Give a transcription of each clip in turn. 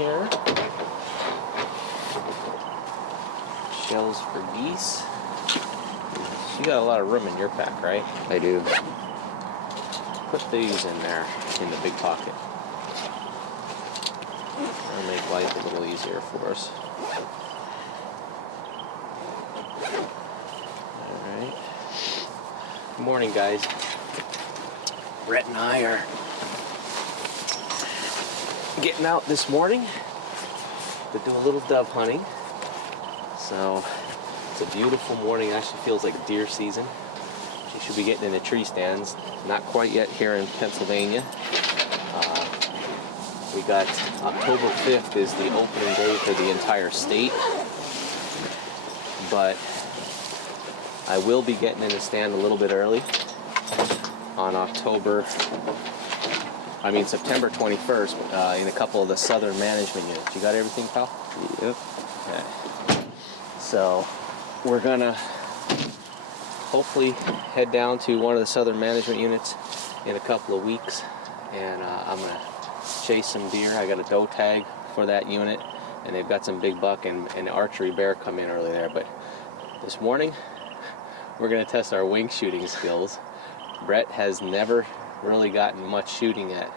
here. Shells for geese. You got a lot of room in your pack, right? I do. Put these in there, in the big pocket. That'll make life a little easier for us. Alright. Good morning, guys. Brett and I are getting out this morning to do a little dove hunting. So it's a beautiful morning. It actually feels like deer season. She should be getting in the tree stands. Not quite yet here in Pennsylvania. We got October 5th is the opening day for the entire state. But I will be getting in the stand a little bit early on September 21st in a couple of the southern management units. You got everything, pal? Yep. Okay. So we're gonna hopefully head down to one of the southern management units in a couple of weeks, and I'm gonna chase some deer. I got a doe tag for that unit, and they've got some big buck and archery bear come in early there. But this morning we're gonna test our wing shooting skills. Brett has never really gotten much shooting at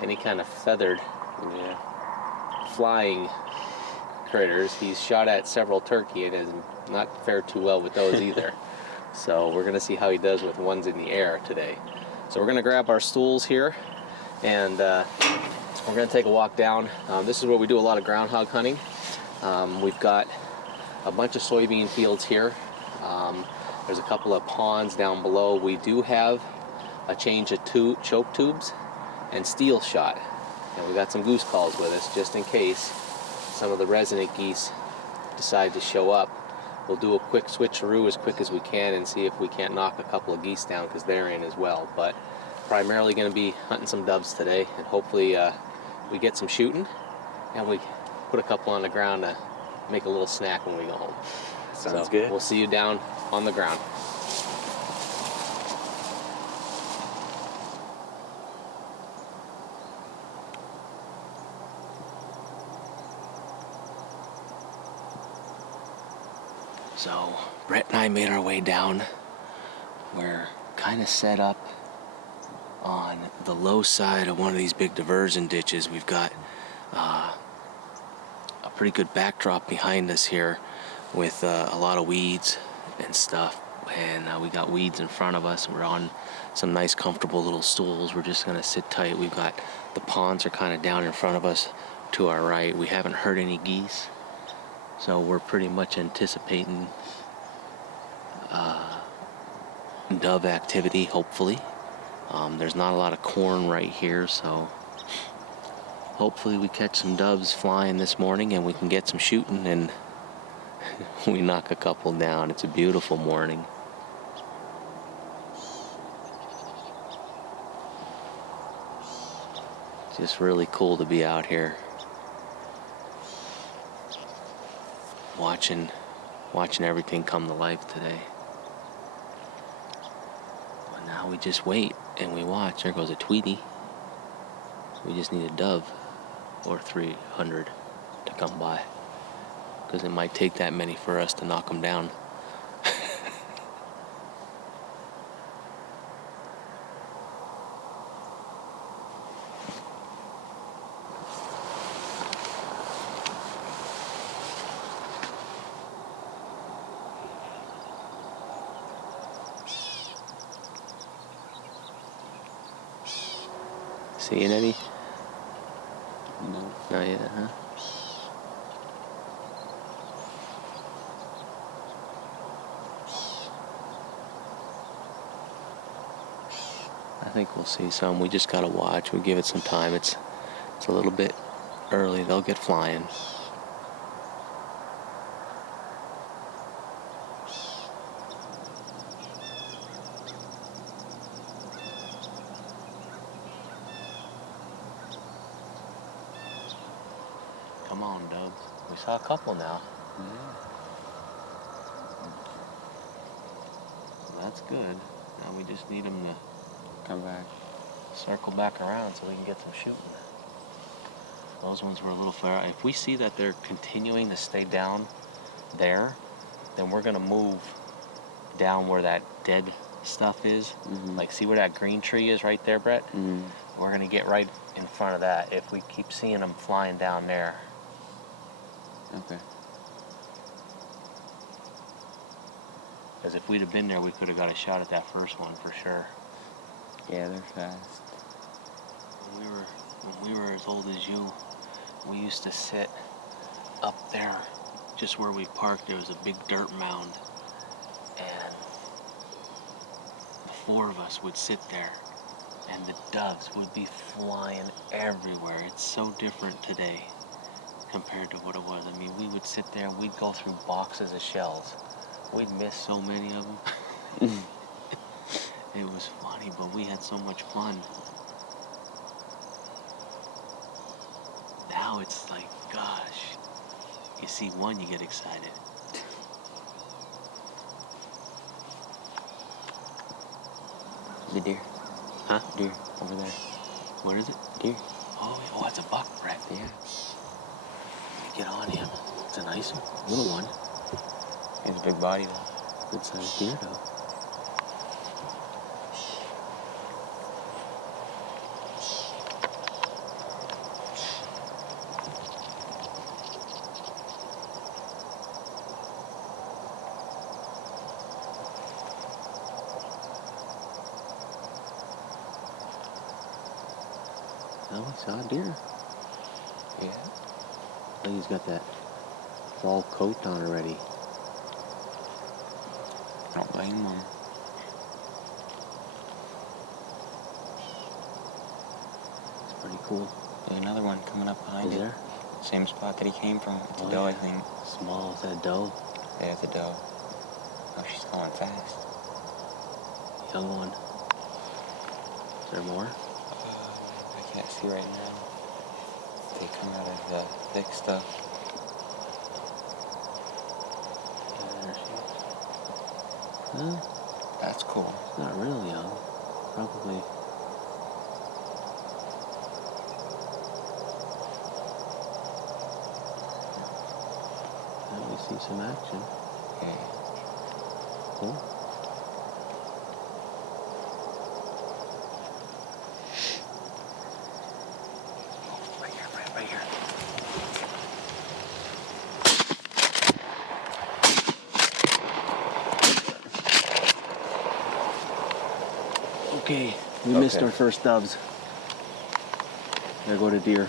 any kind of feathered flying critters. He's shot at several turkey and has not fared too well with those either. So we're gonna see how he does with ones in the air today. So we're gonna grab our stools here, and we're gonna take a walk down. This is where we do a lot of groundhog hunting. We've got a bunch of soybean fields here. There's a couple of ponds down below. We do have a change of choke tubes and steel shot. And we got some goose calls with us just in case some of the resident geese decide to show up. We'll do a quick switcheroo as quick as we can and see if we can't knock a couple of geese down, because they're in as well. But primarily going to be hunting some doves today, and hopefully we get some shooting and we put a couple on the ground to make a little snack when we go home. Sounds good. We'll see you down on the ground. So Brett and I made our way down. We're kind of set up on the low side of one of these big diversion ditches. We've got a pretty good backdrop behind us here with a lot of weeds and stuff, and we got weeds in front of us. We're on some nice comfortable little stools. We're just gonna sit tight. We've got the ponds are kind of down in front of us to our right. We haven't heard any geese, so we're pretty much anticipating dove activity, hopefully. There's not a lot of corn right here, so hopefully we catch some doves flying this morning and we can get some shooting and we knock a couple down. It's a beautiful morning. Just really cool to be out here watching everything come to life today. But now we just wait and we watch. There goes a tweety. We just need a dove or 300 to come by, because it might take that many for us to knock them down. Seeing any? No. Not yet, huh? I think we'll see some. We just gotta watch. We give it some time. It's a little bit early. They'll get flying. Come on, doves. We saw a couple now. Yeah. That's good. Now we just need them to Come back. circle back around so we can get some shooting. Those ones were a little far. If we see that they're continuing to stay down there, then we're gonna move down where that dead stuff is. Like, see where that green tree is right there, Brett? We're gonna get right in front of that if we keep seeing them flying down there. Okay. Because if we'd have been there, we could have got a shot at that first one for sure. Yeah, they're fast. When we were as old as you, we used to sit up there, just where we parked. There was a big dirt mound, and the four of us would sit there, and the doves would be flying everywhere. It's so different today compared to what it was. I mean, we would sit there and we'd go through boxes of shells. We'd miss so many of them. It was funny, but we had so much fun. Now it's like, gosh, you see one, you get excited. The deer. Huh? Deer over there. What is it? Deer. Oh, it's a buck, Brett. Yeah. Get on him. It's a nice one. Little one. It's a big body though. Good sized deer, though. Oh, we saw a deer. Yeah. I think he's got that fall coat on already. I don't blame him. It's pretty cool. There's another one coming up behind Is it. there? Same spot that he came from. It's a Oh, doe, I yeah. think. Small. Is that a doe? Yeah, it's a doe. Oh, she's going fast. Young one. Is there more? I can't see right now. They come out of the thick stuff. There she is. Huh? That's cool. It's not real young. Probably. Now we see some action. Yeah. Cool. Right here, right here. Okay, we missed Okay. our first doves. There go to deer.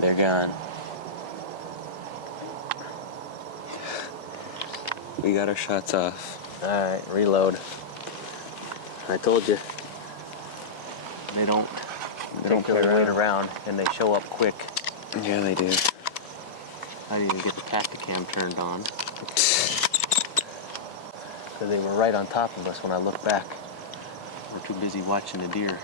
They're gone. We got our shots off. Alright, reload. I told you. They don't play wait around. around, and they show up quick. Yeah, they do. I didn't even get the Tacticam turned on. Because they were right on top of us when I looked back. We're too busy watching the deer.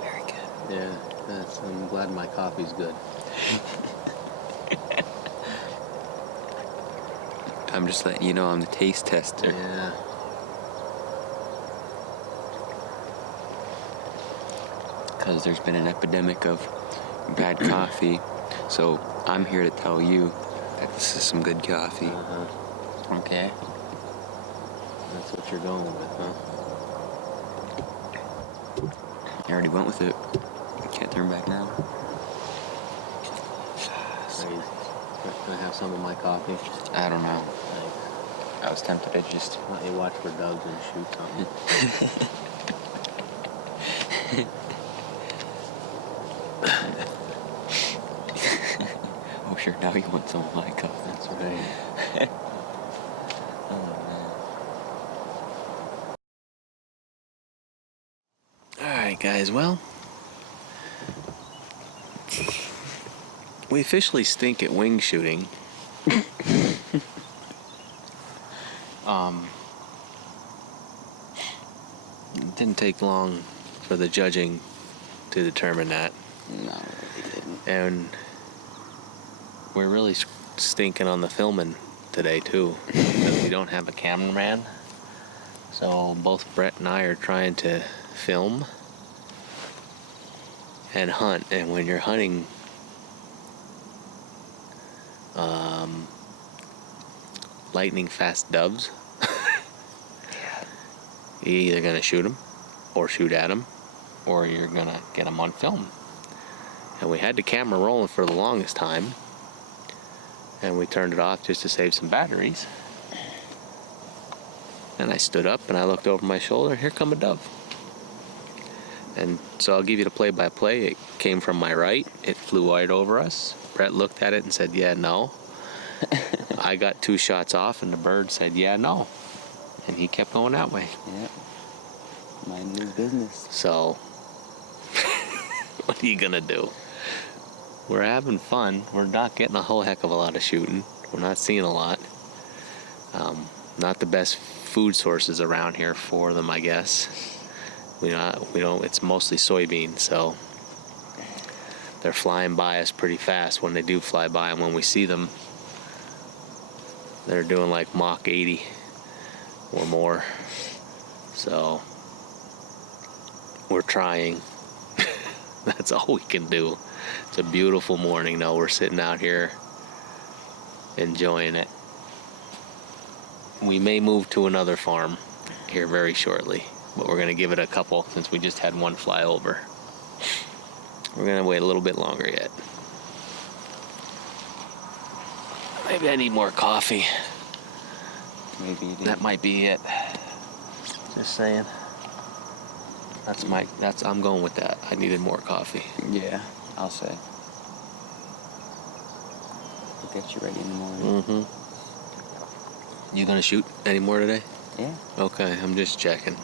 Very good. Yeah, I'm glad my coffee's good. I'm just letting you know I'm the taste tester. Yeah. Because there's been an epidemic of bad coffee. So I'm here to tell you that this is some good coffee. Uh-huh. Okay. That's what you're going with, huh? I already went with it. Can't turn back now. Crazy. Can I have some of my coffee? I don't know. Thanks. I was tempted to just... Let you watch for dogs and shoot something. Oh, sure. Now you want some of my coffee. That's right. Alright, guys, well, we officially stink at wing shooting. It didn't take long for the judging to determine that. No, it didn't. And we're really stinking on the filming today, too. Because we don't have a cameraman. So both Brett and I are trying to film and hunt, and when you're hunting lightning fast doves, you're either gonna shoot them or shoot at them, or you're gonna get them on film. And we had the camera rolling for the longest time, and we turned it off just to save some batteries. And I stood up and I looked over my shoulder, and here come a dove. And so I'll give you the play-by-play. It came from my right, it flew right over us. Brett looked at it and said, yeah, no. I got 2 shots off, and the bird said, yeah, no. And he kept going that way. Yeah. Mind his business. So, what are you gonna do? We're having fun. We're not getting a whole heck of a lot of shooting. We're not seeing a lot. Not the best food sources around here for them, I guess. We don't. It's mostly soybeans, so they're flying by us pretty fast when they do fly by, and when we see them, they're doing like Mach 80 or more. So we're trying. That's all we can do. It's a beautiful morning though. We're sitting out here enjoying it. We may move to another farm here very shortly, but we're gonna give it a couple since we just had one fly over. We're gonna wait a little bit longer yet. Maybe I need more coffee. Maybe you do. That might be it. Just saying. I'm going with that. I needed more coffee. Yeah, I'll say. We'll get you ready in the morning. Mm-hmm. You gonna shoot any more today? Yeah. Okay, I'm just checking.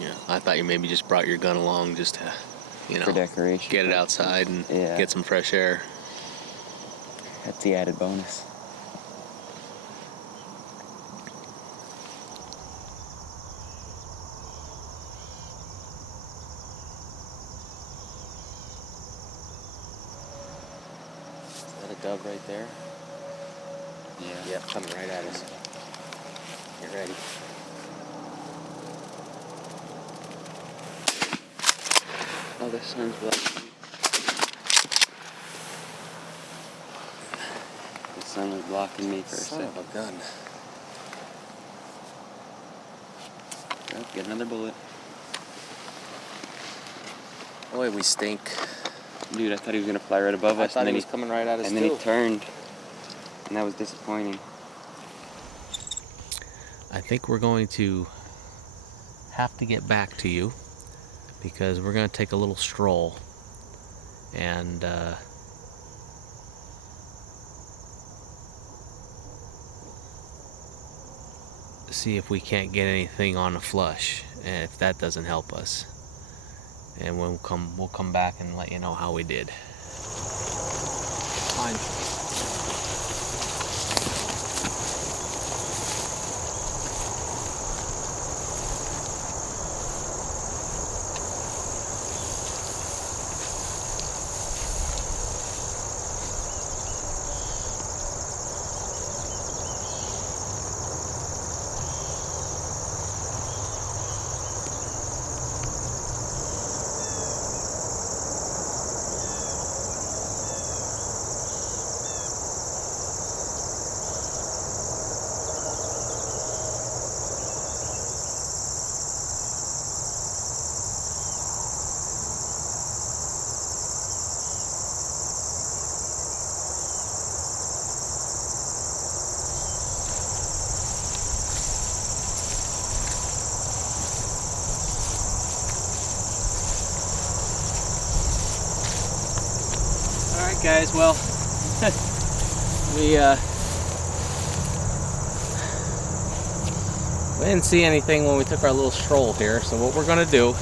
Yeah, I thought you maybe just brought your gun along just to, For decoration. get it outside and Yeah. get some fresh air. That's the added bonus. Is that a dove right there? Yeah. Yep, coming right at us. Get ready. Oh, the sun's blocking. The sun was blocking me for a Son second. of a gun. Oh, get another bullet. Boy, we stink. Dude, I thought he was gonna fly right above I us, thought and he then was coming right at us and then he turned, and that was disappointing. I think we're going to have to get back to you because we're going to take a little stroll and see if we can't get anything on a flush, and if that doesn't help us, and we'll come back and let you know how we did. Fine. Alright guys, well, we didn't see anything when we took our little stroll here, so what we're going to do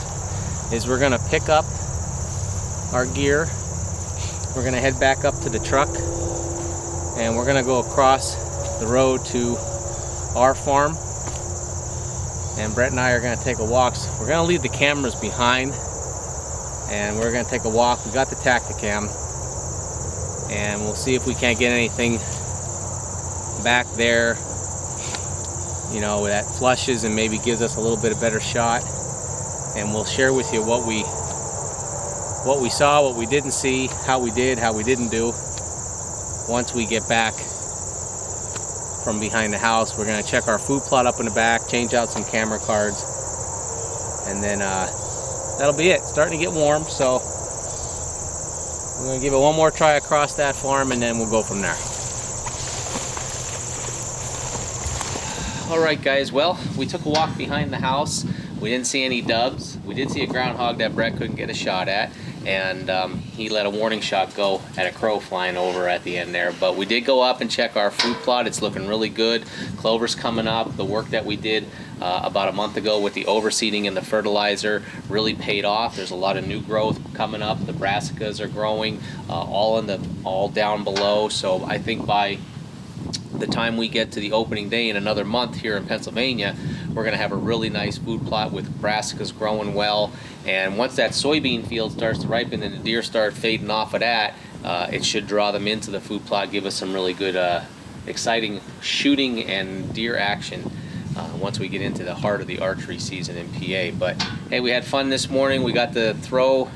is we're going to pick up our gear, we're going to head back up to the truck, and we're going to go across the road to our farm, and Brett and I are going to take a walk. So we're going to leave the cameras behind, and we're going to take a walk. We got the Tacticam, and we'll see if we can't get anything back there, you know, that flushes and maybe gives us a little bit of better shot. And we'll share with you what we saw, what we didn't see, how we did, how we didn't do. Once we get back from behind the house, we're going to check our food plot up in the back, change out some camera cards, and then that'll be it. It's starting to get warm, so we're going to give it one more try across that farm, and then we'll go from there. Alright guys, well, we took a walk behind the house. We didn't see any doves. We did see a groundhog that Brett couldn't get a shot at, and he let a warning shot go at a crow flying over at the end there. But we did go up and check our fruit plot. It's looking really good. Clover's coming up. The work that we did about a month ago with the overseeding and the fertilizer really paid off. There's a lot of new growth coming up. The brassicas are growing all down below. So I think by the time we get to the opening day in another month here in Pennsylvania, we're going to have a really nice food plot with brassicas growing well. And once that soybean field starts to ripen and the deer start fading off of that, it should draw them into the food plot, give us some really good exciting shooting and deer action once we get into the heart of the archery season in PA. But hey, we had fun this morning. We got to throw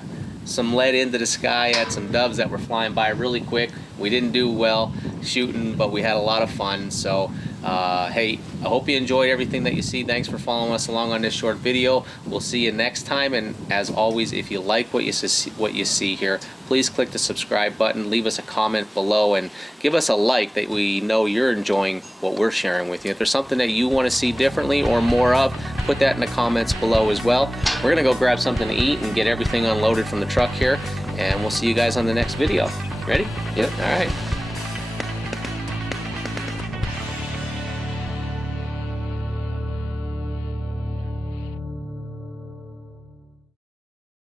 some lead into the sky at some doves that were flying by really quick. We didn't do well shooting, but we had a lot of fun. So hey, I hope you enjoyed everything that you see. Thanks for following us along on this short video. We'll see you next time, and as always, if you like what you see here, please click the subscribe button, leave us a comment below, and give us a like that we know you're enjoying what we're sharing with you. If there's something that you want to see differently or more of, put that in the comments below as well. We're gonna go grab something to eat and get everything unloaded from the truck here, and we'll see you guys on the next video. Ready? Yep. All right.